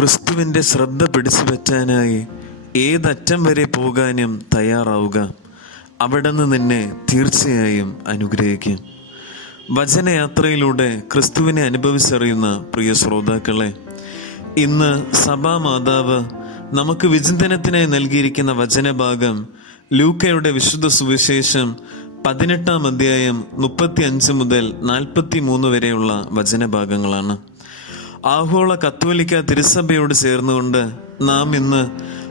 ക്രിസ്തുവിൻ്റെ ശ്രദ്ധ പിടിച്ചു പറ്റാനായി ഏതറ്റം വരെ പോകാനും തയ്യാറാവുക. അവിടുന്ന് നിന്നെ തീർച്ചയായും അനുഗ്രഹിക്കും. വചനയാത്രയിലൂടെ ക്രിസ്തുവിനെ അനുഭവിച്ചറിയുന്ന പ്രിയ ശ്രോതാക്കളെ, ഇന്ന് സഭാമാതാവ് നമുക്ക് വിചിന്തനത്തിനായി നൽകിയിരിക്കുന്ന വചനഭാഗം ലൂക്കയുടെ വിശുദ്ധ സുവിശേഷം 18-ാം അധ്യായം 35 മുതൽ 43 വരെയുള്ള വചനഭാഗങ്ങളാണ്. ആഗോള കത്തോലിക്ക തിരുസഭയോട് ചേർന്നുകൊണ്ട് നാം ഇന്ന്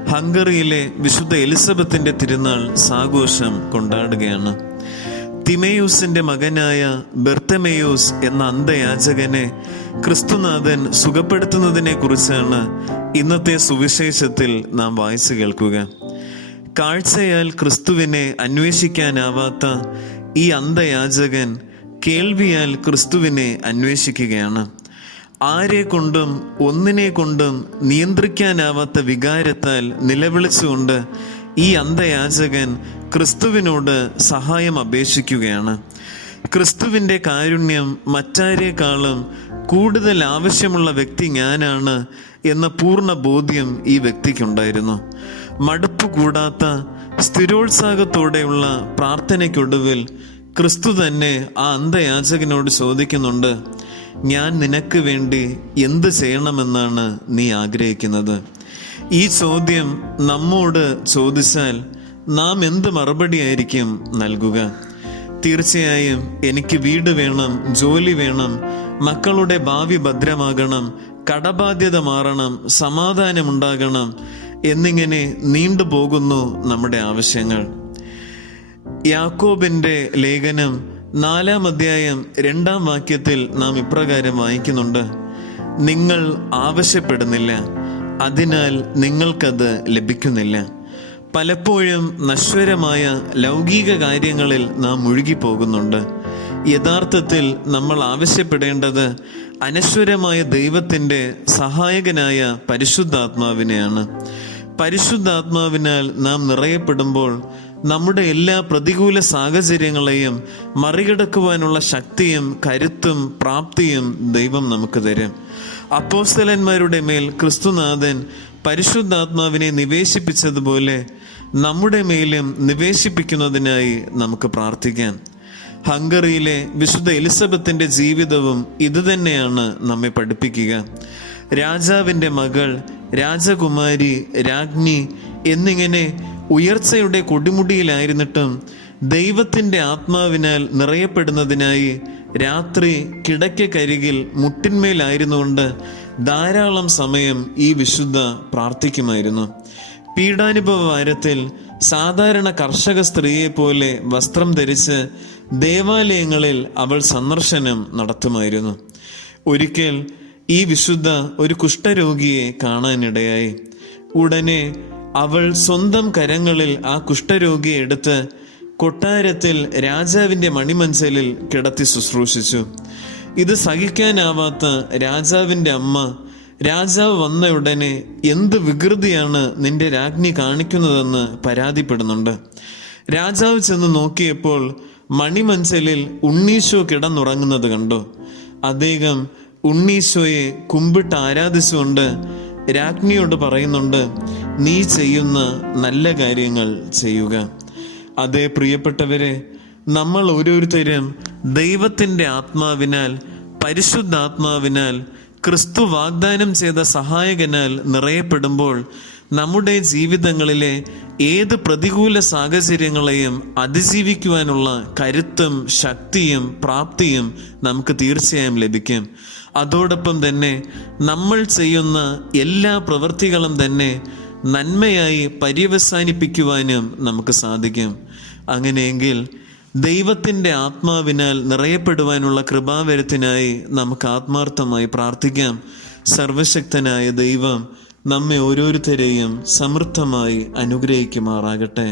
ഹംഗറിയിലെ വിശുദ്ധ എലിസബത്തിന്റെ തിരുനാൾ സാഘോഷം കൊണ്ടാടുകയാണ്. തിമേയൂസിന്റെ മകനായ ബെർത്തമേയൂസ് എന്ന അന്ധയാചകനെ ക്രിസ്തുനാഥൻ സുഖപ്പെടുത്തുന്നതിനെ കുറിച്ചാണ് ഇന്നത്തെ സുവിശേഷത്തിൽ നാം വായിച്ചു കേൾക്കുക. കാഴ്ചയാൽ ക്രിസ്തുവിനെ അന്വേഷിക്കാനാവാത്ത ഈ അന്ധയാചകൻ കേൾവിയാൽ ക്രിസ്തുവിനെ അന്വേഷിക്കുകയാണ്. ആരെ കൊണ്ടും ഒന്നിനെ കൊണ്ടും നിയന്ത്രിക്കാനാവാത്ത വികാരത്താൽ നിലവിളിച്ചുകൊണ്ട് ഈ അന്ധയാചകൻ ക്രിസ്തുവിനോട് സഹായം അപേക്ഷിക്കുകയാണ്. ക്രിസ്തുവിൻ്റെ കാരുണ്യം മറ്റാരേക്കാളും കൂടുതൽ ആവശ്യമുള്ള വ്യക്തി ഞാനാണ് എന്ന പൂർണ്ണ ബോധ്യം ഈ വ്യക്തിക്കുണ്ടായിരുന്നു. മടുപ്പ് കൂടാത്ത സ്ഥിരോത്സാഹത്തോടെയുള്ള പ്രാർത്ഥനയ്ക്കൊടുവിൽ ക്രിസ്തു തന്നെ ആ അന്ധയാചകനോട് ചോദിക്കുന്നുണ്ട്, ഞാൻ നിനക്ക് വേണ്ടി എന്ത് ചെയ്യണമെന്നാണ് നീ ആഗ്രഹിക്കുന്നത്? ഈ ചോദ്യം നമ്മോട് ചോദിച്ചാൽ നാം എന്ത് മറുപടിയായിരിക്കും നൽകുക? തീർച്ചയായും എനിക്ക് വീട് വേണം, ജോലി വേണം, മക്കളുടെ ഭാവി ഭദ്രമാകണം, കടബാധ്യത മാറണം, സമാധാനമുണ്ടാകണം എന്നിങ്ങനെ നീണ്ടുപോകുന്നു നമ്മുടെ ആവശ്യങ്ങൾ. യാക്കോബിന്റെ ലേഖനം 4-ാം അധ്യായം 2-ാം വാക്യത്തിൽ നാം ഇപ്രകാരം വായിക്കുന്നുണ്ട്, നിങ്ങൾ ആവശ്യപ്പെടുന്നില്ല, അതിനാൽ നിങ്ങൾക്കത് ലഭിക്കുന്നില്ല. പലപ്പോഴും നശ്വരമായ ലൗകിക കാര്യങ്ങളിൽ നാം മുഴുകിപ്പോകുന്നുണ്ട്. യഥാർത്ഥത്തിൽ നമ്മൾ ആവശ്യപ്പെടേണ്ടത് അനശ്വരമായ ദൈവത്തിൻ്റെ സഹായകനായ പരിശുദ്ധാത്മാവിനെയാണ്. പരിശുദ്ധാത്മാവിനാൽ നാം നിറയപ്പെടുമ്പോൾ നമ്മുടെ എല്ലാ പ്രതികൂല സാഹചര്യങ്ങളെയും മറികടക്കുവാനുള്ള ശക്തിയും കരുത്തും പ്രാപ്തിയും ദൈവം നമുക്ക് തരും. അപ്പോസ്തലന്മാരുടെ മേൽ ക്രിസ്തുനാഥൻ പരിശുദ്ധാത്മാവിനെ നിവേശിപ്പിച്ചതുപോലെ നമ്മുടെ മേലും നിവേശിപ്പിക്കുന്നതിനായി നമുക്ക് പ്രാർത്ഥിക്കാം. ഹംഗറിയിലെ വിശുദ്ധ എലിസബത്തിന്റെ ജീവിതവും ഇതുതന്നെയാണ് നമ്മെ പഠിപ്പിക്കുക. രാജാവിൻ്റെ മകൾ, രാജകുമാരി, രാജ്ഞി എന്നിങ്ങനെ ഉയർച്ചയുടെ കൊടിമുടിയിലായിരുന്നിട്ടും ദൈവത്തിൻ്റെ ആത്മാവിനാൽ നിറയപ്പെടുന്നതിനായി രാത്രി കിടക്കക്കരികിൽ മുട്ടിന്മേലായിരുന്നുകൊണ്ട് ധാരാളം സമയം ഈ വിശുദ്ധ പ്രാർത്ഥിക്കുമായിരുന്നു. പീഡാനുഭവ വാരത്തിൽ സാധാരണ കർഷക സ്ത്രീയെ പോലെ വസ്ത്രം ധരിച്ച് ദേവാലയങ്ങളിൽ അവൾ സന്ദർശനം നടത്തുമായിരുന്നു. ഒരിക്കൽ ഈ വിശുദ്ധ ഒരു കുഷ്ഠരോഗിയെ കാണാനിടയായി. ഉടനെ അവൾ സ്വന്തം കരങ്ങളിൽ ആ കുഷ്ഠരോഗിയെ എടുത്ത് കൊട്ടാരത്തിൽ രാജാവിൻ്റെ മണിമഞ്ചലിൽ കിടത്തി ശുശ്രൂഷിച്ചു. ഇത് സഹിക്കാനാവാത്ത രാജാവിൻ്റെ അമ്മ രാജാവ് വന്ന ഉടനെ എന്ത് വികൃതിയാണ് നിന്റെ രാജ്ഞി കാണിക്കുന്നതെന്ന് പരാതിപ്പെടുന്നുണ്ട്. രാജാവ് ചെന്ന് നോക്കിയപ്പോൾ മണിമഞ്ചലിൽ ഉണ്ണീശോ കിടന്നുറങ്ങുന്നത് കണ്ടു. അദ്ദേഹം ഉണ്ണീശോയെ കുമ്പിട്ട് ആരാധിച്ചുകൊണ്ട് രാജ്ഞിയോട് പറയുന്നുണ്ട്, നീ ചെയ്യുന്ന നല്ല കാര്യങ്ങൾ ചെയ്യുക. അതേ പ്രിയപ്പെട്ടവരെ, നമ്മൾ ഓരോരുത്തരും ദൈവത്തിൻ്റെ ആത്മാവിനാൽ, പരിശുദ്ധാത്മാവിനാൽ, ക്രിസ്തു വാഗ്ദാനം ചെയ്ത സഹായകനാൽ നിറയപ്പെടുമ്പോൾ നമ്മുടെ ജീവിതങ്ങളിലെ ഏത് പ്രതികൂല സാഹചര്യങ്ങളെയും അതിജീവിക്കുവാനുള്ള കരുത്തും ശക്തിയും പ്രാപ്തിയും നമുക്ക് തീർച്ചയായും ലഭിക്കും. അതോടൊപ്പം തന്നെ നമ്മൾ ചെയ്യുന്ന എല്ലാ പ്രവൃത്തികളും തന്നെ നന്മയായി പര്യവസാനിപ്പിക്കുവാനും നമുക്ക് സാധിക്കും. അങ്ങനെയെങ്കിൽ ദൈവത്തിൻ്റെ ആത്മാവിനാൽ നിറയപ്പെടുവാനുള്ള കൃപാവരത്തിനായി നമുക്ക് ആത്മാർത്ഥമായി പ്രാർത്ഥിക്കാം. സർവശക്തനായ ദൈവം നമ്മെ ഓരോരുത്തരെയും സമൃദ്ധമായി അനുഗ്രഹിക്കുമാറാകട്ടെ.